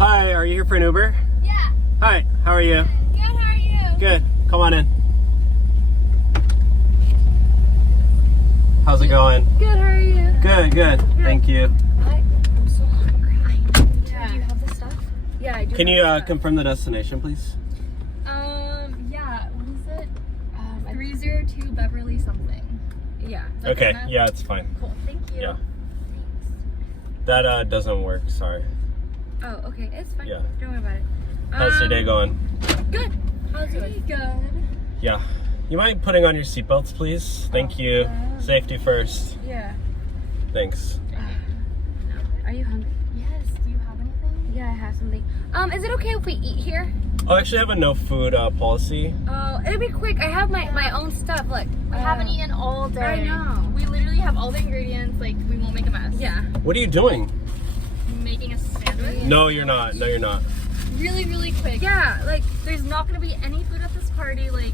Hi, are you here for an Uber? Yeah. Hi, how are you? Good, how are you? Good. Come on in. How's it going? Good, how are you? Good, good. Thank you. I'm so hungry. Yeah. Do you have the stuff? Yeah, I do. Can you confirm the destination, please? Yeah, what is it? 302 Beverly something. Yeah. Okay, yeah, it's fine. Cool, thank you. Yeah. That doesn't work, sorry. Oh, okay, it's fine. Yeah. Don't worry about it. How's your day going? Good. How's your day going? Yeah. You mind putting on your seatbelts, please? Thank you. Safety first. Yeah. Thanks. Are you hungry? Yes. Do you have anything? Yeah, I have something. Is it okay if we eat here? Oh, actually, I have a no food policy. Oh, it'll be quick. I have my own stuff. Look, We haven't eaten all day. I know. We literally have all the ingredients. Like, we won't make a mess. Yeah. What are you doing? Making a sandwich. No, you're not. No, you're not. Really, really quick. Yeah, like, There's not gonna be any food at this party. Like,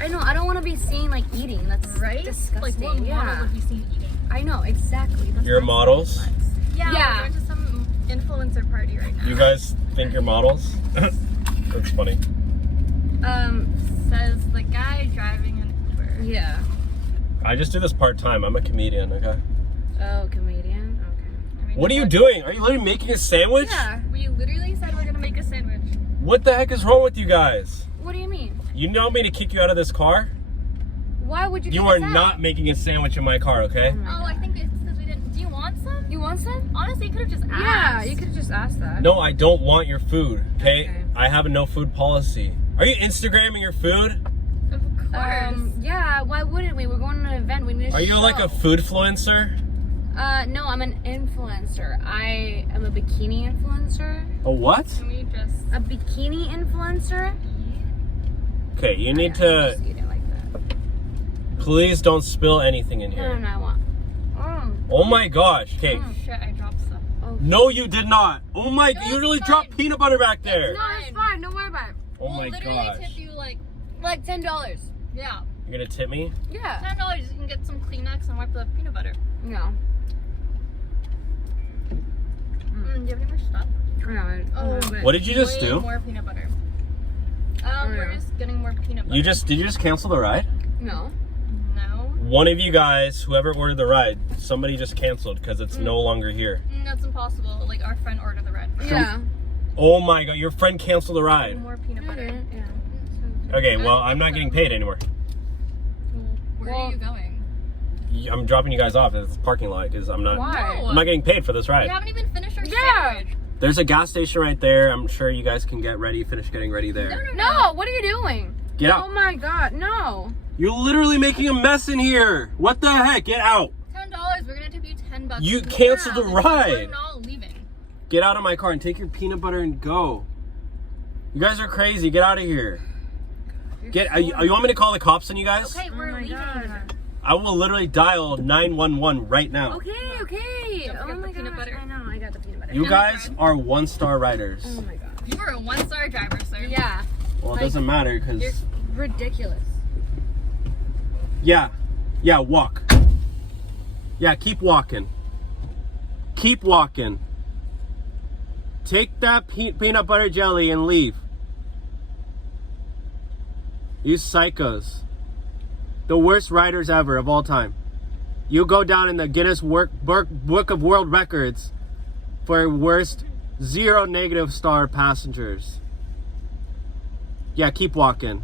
I know, I don't want to be seen, like, eating. That's right? disgusting. Like, what model would be seen eating? I know, exactly. That's You're not models? nice. Yeah. Yeah. We're going to some influencer party right now. You guys think you're models? That's funny. Says the guy driving an Uber. Yeah. I just do this part-time. I'm a comedian, okay? Oh, comedian? I mean, What are you doing? Are you literally making a sandwich? Yeah. We literally said we're gonna make a sandwich. What the heck is wrong with you guys? What do you mean? You know me to kick you out of this car? Why would you You kick are us out? not making a sandwich in my car, okay? Oh, I think it's because we didn't. Do you want some? You want some? Honestly, you could have just asked. Yeah, you could just ask that. No, I don't want your food, okay? Okay. I have a no food policy. Are you Instagramming your food? Of course. Yeah, why wouldn't we? We're going to an event. We need to Are you like a food influencer? No, I'm an influencer. I am a bikini influencer. A what? Can we just A bikini influencer? Okay, you need I to... just eat it like that. Please don't spill anything in No, here. I want. Oh my gosh. Okay. Oh shit, I dropped stuff. Oh. No, you did not. Oh my... No, You really it's dropped fine. peanut butter back there. No, it's fine. Don't worry about it. Oh my We'll literally gosh. tip you like $10. yeah, You're gonna tip me? Yeah. $10. You can get some Kleenex and wipe the peanut butter. No. Do you have any more stuff? Oh, What did you just Way do? More peanut butter. Oh, We're yeah. just getting more peanut butter. Did you just cancel the ride? No. No. One of you guys, whoever ordered the ride, somebody just canceled because it's no longer here. That's impossible. Like, our friend ordered the red. Yeah. Oh my god, your friend canceled the ride. More peanut butter. Yeah. Okay, well, I'm not getting paid anymore. Where are you going? I'm dropping you guys off at the parking lot because I'm not Why? I'm not getting paid for this We ride. haven't even finished our Yeah. sandwich. There's a gas station right there. I'm sure you guys can get ready, finish getting ready there. No, what are you doing? Get Oh out. my god, no. You're literally making a mess in here. What the heck? Get out. $10. We're gonna tip you $10. You canceled the We're ride. not leaving. Get out of my car and take your peanut butter and go. You guys are crazy. Get out of here. You want me to call the cops on you guys? Okay, we're my leaving. God. I will literally dial 911 right now. Okay. Don't Oh forget my the peanut gosh, butter. I know, I got the peanut butter. You guys are 1-star riders. Oh my god. You were a 1-star driver, sir. Yeah, Well, it doesn't matter you're because... ridiculous. Yeah, walk. Yeah, keep walking. Keep walking. Take that peanut butter jelly and leave. You psychos. The worst riders ever of all time. You go down in the Guinness Book of World Records for worst 0 negative star passengers. Yeah, keep walking.